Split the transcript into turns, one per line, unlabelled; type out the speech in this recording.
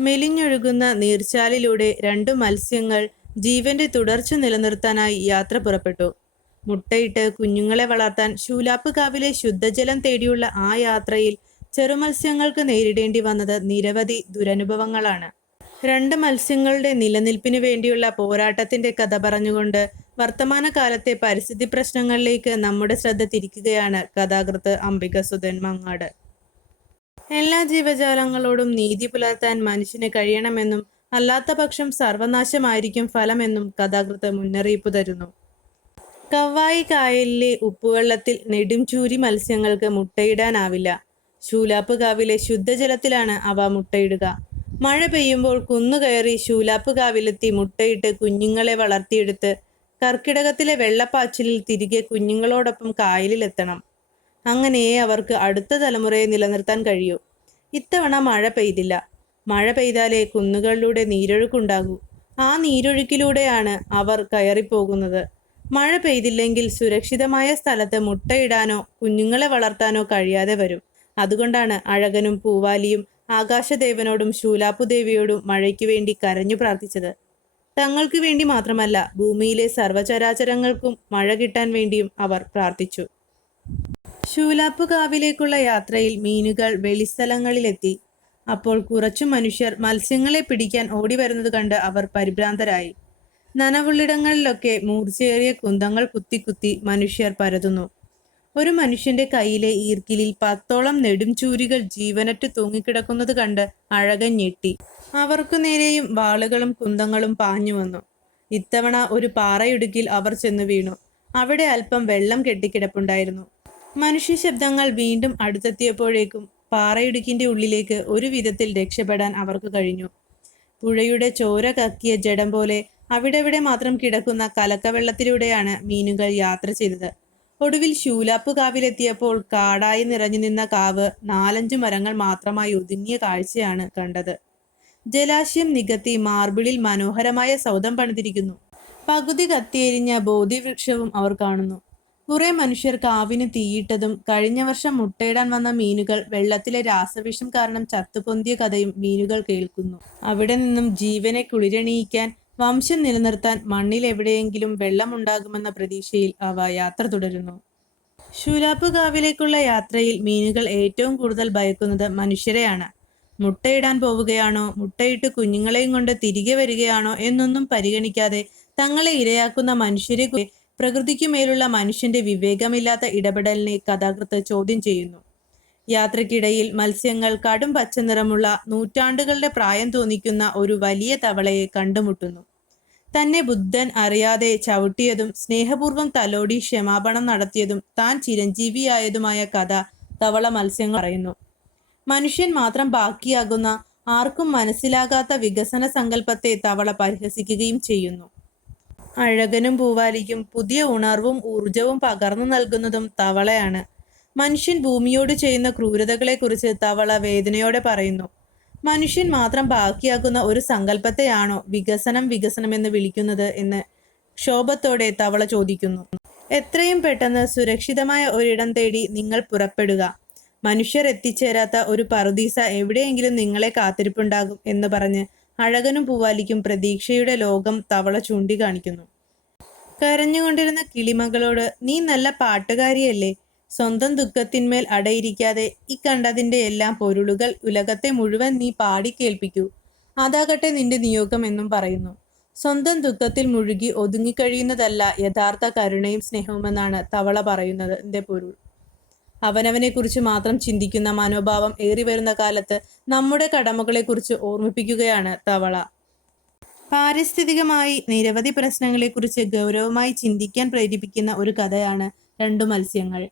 മെലിഞ്ഞൊഴുകുന്ന നീർച്ചാലിലൂടെ രണ്ടു മത്സ്യങ്ങൾ ജീവന്റെ തുടർച്ച നിലനിർത്താനായി യാത്ര പുറപ്പെട്ടു. മുട്ടയിട്ട് കുഞ്ഞുങ്ങളെ വളർത്താൻ ശൂലാപ്പ് കാവിലെ ശുദ്ധജലം തേടിയുള്ള ആ യാത്രയിൽ ചെറുമത്സ്യങ്ങൾക്ക് നേരിടേണ്ടി വന്നത് നിരവധി ദുരനുഭവങ്ങളാണ്. രണ്ട് മത്സ്യങ്ങളുടെ നിലനിൽപ്പിന് വേണ്ടിയുള്ള പോരാട്ടത്തിന്റെ കഥ പറഞ്ഞുകൊണ്ട് വർത്തമാനകാലത്തെ പരിസ്ഥിതി പ്രശ്നങ്ങളിലേക്ക് നമ്മുടെ ശ്രദ്ധ തിരിക്കുകയാണ് കഥാകൃത്ത് അംബിക സുധൻ മങ്ങാട്. എല്ലാ ജീവജാലങ്ങളോടും നീതി പുലർത്താൻ മനുഷ്യന് കഴിയണമെന്നും അല്ലാത്ത പക്ഷം സർവനാശമായിരിക്കും ഫലമെന്നും കഥാകൃത്ത് മുന്നറിയിപ്പ് തരുന്നു. കവായി കായലിലെ ഉപ്പുവെള്ളത്തിൽ നെടുംചൂരി മത്സ്യങ്ങൾക്ക് മുട്ടയിടാനാവില്ല. ശൂലാപ്പ് കാവിലെ ശുദ്ധജലത്തിലാണ് അവ മുട്ടയിടുക. മഴ പെയ്യുമ്പോൾ കുന്നുകയറി ശൂലാപ്പ് കാവിലെത്തി മുട്ടയിട്ട് കുഞ്ഞുങ്ങളെ വളർത്തിയെടുത്ത് കർക്കിടകത്തിലെ വെള്ളപ്പാച്ചിലിൽ തിരികെ കുഞ്ഞുങ്ങളോടൊപ്പം കായലിലെത്തണം. അങ്ങനെയേ അവർക്ക് അടുത്ത തലമുറയെ നിലനിർത്താൻ കഴിയൂ. ഇത്തവണ മഴ പെയ്തില്ല. മഴ പെയ്താലേ കുന്നുകളിലൂടെ നീരൊഴുക്കുണ്ടാകൂ. ആ നീരൊഴുക്കിലൂടെയാണ് അവർ കയറിപ്പോകുന്നത്. മഴ പെയ്തില്ലെങ്കിൽ സുരക്ഷിതമായ സ്ഥലത്ത് മുട്ടയിടാനോ കുഞ്ഞുങ്ങളെ വളർത്താനോ കഴിയാതെ വരും. അതുകൊണ്ടാണ് അഴകനും പൂവാലിയും ആകാശദേവനോടും ശൂലാപ്പുദേവിയോടും മഴയ്ക്ക് വേണ്ടി കരഞ്ഞു പ്രാർത്ഥിച്ചത്. തങ്ങൾക്ക് വേണ്ടി മാത്രമല്ല ഭൂമിയിലെ സർവചരാചരങ്ങൾക്കും മഴ കിട്ടാൻ വേണ്ടിയും അവർ പ്രാർത്ഥിച്ചു. ശൂലാപ്പ് കാവിലേക്കുള്ള യാത്രയിൽ മീനുകൾ വെളിസ്ഥലങ്ങളിലെത്തി. അപ്പോൾ കുറച്ചു മനുഷ്യർ മത്സ്യങ്ങളെ പിടിക്കാൻ ഓടി വരുന്നത് കണ്ട് അവർ പരിഭ്രാന്തരായി. നനവുള്ളിടങ്ങളിലൊക്കെ മൂർച്ചയേറിയ കുന്തങ്ങൾ കുത്തി കുത്തി മനുഷ്യർ പരതുന്നു. ഒരു മനുഷ്യന്റെ കയ്യിലെ ഈർക്കിലിൽ പത്തോളം നെടുംചൂരികൾ ജീവനറ്റ് തൂങ്ങിക്കിടക്കുന്നത് കണ്ട് അഴകൻ ഞെട്ടി. അവർക്കു നേരെയും വാളുകളും കുന്തങ്ങളും പാഞ്ഞു വന്നു. ഇത്തവണ ഒരു പാറയിടുക്കിൽ അവർ ചെന്നു വീണു. അവിടെ അല്പം വെള്ളം കെട്ടിക്കിടപ്പുണ്ടായിരുന്നു. മനുഷ്യ ശബ്ദങ്ങൾ വീണ്ടും അടുത്തെത്തിയപ്പോഴേക്കും പാറയിടുക്കിന്റെ ഉള്ളിലേക്ക് ഒരു വിധത്തിൽ രക്ഷപ്പെടാൻ അവർക്ക് കഴിഞ്ഞു. പുഴയുടെ ചോര കക്കിയ ജഡം പോലെ അവിടെവിടെ മാത്രം കിടക്കുന്ന കലക്കവെള്ളത്തിലൂടെയാണ് മീനുകൾ യാത്ര ചെയ്തത്. ഒടുവിൽ ശൂലാപ്പ് കാവിലെത്തിയപ്പോൾ കാടായി നിറഞ്ഞു നിന്ന കാവ് നാലഞ്ചു മരങ്ങൾ മാത്രമായി ഒതുങ്ങിയ കാഴ്ചയാണ് കണ്ടത്. ജലാശയം നികത്തി മാർബിളിൽ മനോഹരമായ സൗധം പണിതിരിക്കുന്നു. പകുതി കത്തിയെരിഞ്ഞ ബോധിവൃക്ഷവും അവർ കാണുന്നു. കുറെ മനുഷ്യർ കാവിന് തീയിട്ടതും കഴിഞ്ഞ വർഷം മുട്ടയിടാൻ വന്ന മീനുകൾ വെള്ളത്തിലെ രാസവിഷം കാരണം ചത്തുപൊന്തിയ കഥയും മീനുകൾ കേൾക്കുന്നു. അവിടെ നിന്നും ജീവനെ കുളിരണിയിക്കാൻ വംശം നിലനിർത്താൻ മണ്ണിൽ എവിടെയെങ്കിലും വെള്ളമുണ്ടാകുമെന്ന പ്രതീക്ഷയിൽ അവ യാത്ര തുടരുന്നു. ശൂലാപ്പ് കാവിലേക്കുള്ള യാത്രയിൽ മീനുകൾ ഏറ്റവും കൂടുതൽ ഭയക്കുന്നത് മനുഷ്യരെയാണ്. മുട്ടയിടാൻ പോവുകയാണോ മുട്ടയിട്ട് കുഞ്ഞുങ്ങളെയും കൊണ്ട് തിരികെ വരികയാണോ എന്നൊന്നും പരിഗണിക്കാതെ തങ്ങളെ ഇരയാക്കുന്ന മനുഷ്യരെ പ്രകൃതിക്കുമേലുള്ള മനുഷ്യന്റെ വിവേകമില്ലാത്ത ഇടപെടലിനെ കഥാകൃത്ത് ചോദ്യം ചെയ്യുന്നു. യാത്രക്കിടയിൽ മത്സ്യങ്ങൾ കടും പച്ച നിറമുള്ള നൂറ്റാണ്ടുകളുടെ പ്രായം തോന്നിക്കുന്ന ഒരു വലിയ തവളയെ കണ്ടുമുട്ടുന്നു. തന്നെ ബുദ്ധൻ അറിയാതെ ചവിട്ടിയതും സ്നേഹപൂർവം തലോടി ക്ഷമാപണം നടത്തിയതും താൻ ചിരഞ്ജീവിയായതുമായ കഥ തവള മത്സ്യങ്ങൾ പറയുന്നു. മനുഷ്യൻ മാത്രം ബാക്കിയാകുന്ന ആർക്കും മനസ്സിലാകാത്ത വികസന സങ്കല്പത്തെ തവള പരിഹസിക്കുകയും ചെയ്യുന്നു. അഴകനും പൂവാലിക്കും പുതിയ ഉണർവും ഊർജവും പകർന്നു നൽകുന്നതും തവളയാണ്. മനുഷ്യൻ ഭൂമിയോട് ചെയ്യുന്ന ക്രൂരതകളെക്കുറിച്ച് തവള വേദനയോടെ പറയുന്നു. മനുഷ്യൻ മാത്രം ബാക്കിയാക്കുന്ന ഒരു സങ്കല്പത്തെയാണോ വികസനം വികസനം എന്ന് വിളിക്കുന്നത് എന്ന് ക്ഷോഭത്തോടെ തവള ചോദിക്കുന്നു. എത്രയും പെട്ടെന്ന് സുരക്ഷിതമായ ഒരിടം തേടി നിങ്ങൾ പുറപ്പെടുക. മനുഷ്യർ എത്തിച്ചേരാത്ത ഒരു പറുദീസ എവിടെയെങ്കിലും നിങ്ങളെ കാത്തിരിപ്പുണ്ടാകും എന്ന് പറഞ്ഞ് അഴകനും പൂവാലിക്കും പ്രതീക്ഷയുടെ ലോകം തവള ചൂണ്ടിക്കാണിക്കുന്നു. കരഞ്ഞുകൊണ്ടിരുന്ന കിളിമകളോട് നീ നല്ല പാട്ടുകാരിയല്ലേ. സ്വന്തം ദുഃഖത്തിന്മേൽ അടയിരിക്കാതെ ഈ കണ്ടതിന്റെ എല്ലാം പൊരുളുകൾ ഉലകത്തെ മുഴുവൻ നീ പാടി കേൾപ്പിക്കൂ. അതാകട്ടെ നിന്റെ നിയോഗം എന്നും പറയുന്നു. സ്വന്തം ദുഃഖത്തിൽ മുഴുകി ഒതുങ്ങിക്കഴിയുന്നതല്ല യഥാർത്ഥ കരുണയും സ്നേഹവുമെന്നാണ് തവള പറയുന്നത്. എന്റെ പൊരുൾ. അവനവനെക്കുറിച്ച് മാത്രം ചിന്തിക്കുന്ന മനോഭാവം ഏറി വരുന്ന കാലത്ത് നമ്മുടെ കടമകളെക്കുറിച്ച് ഓർമ്മിപ്പിക്കുകയാണ് തവള. പാരിസ്ഥിതികമായി നിരവധി പ്രശ്നങ്ങളെക്കുറിച്ച് ഗൗരവമായി ചിന്തിക്കാൻ പ്രേരിപ്പിക്കുന്ന ഒരു കഥയാണ് രണ്ടു മത്സ്യങ്ങൾ.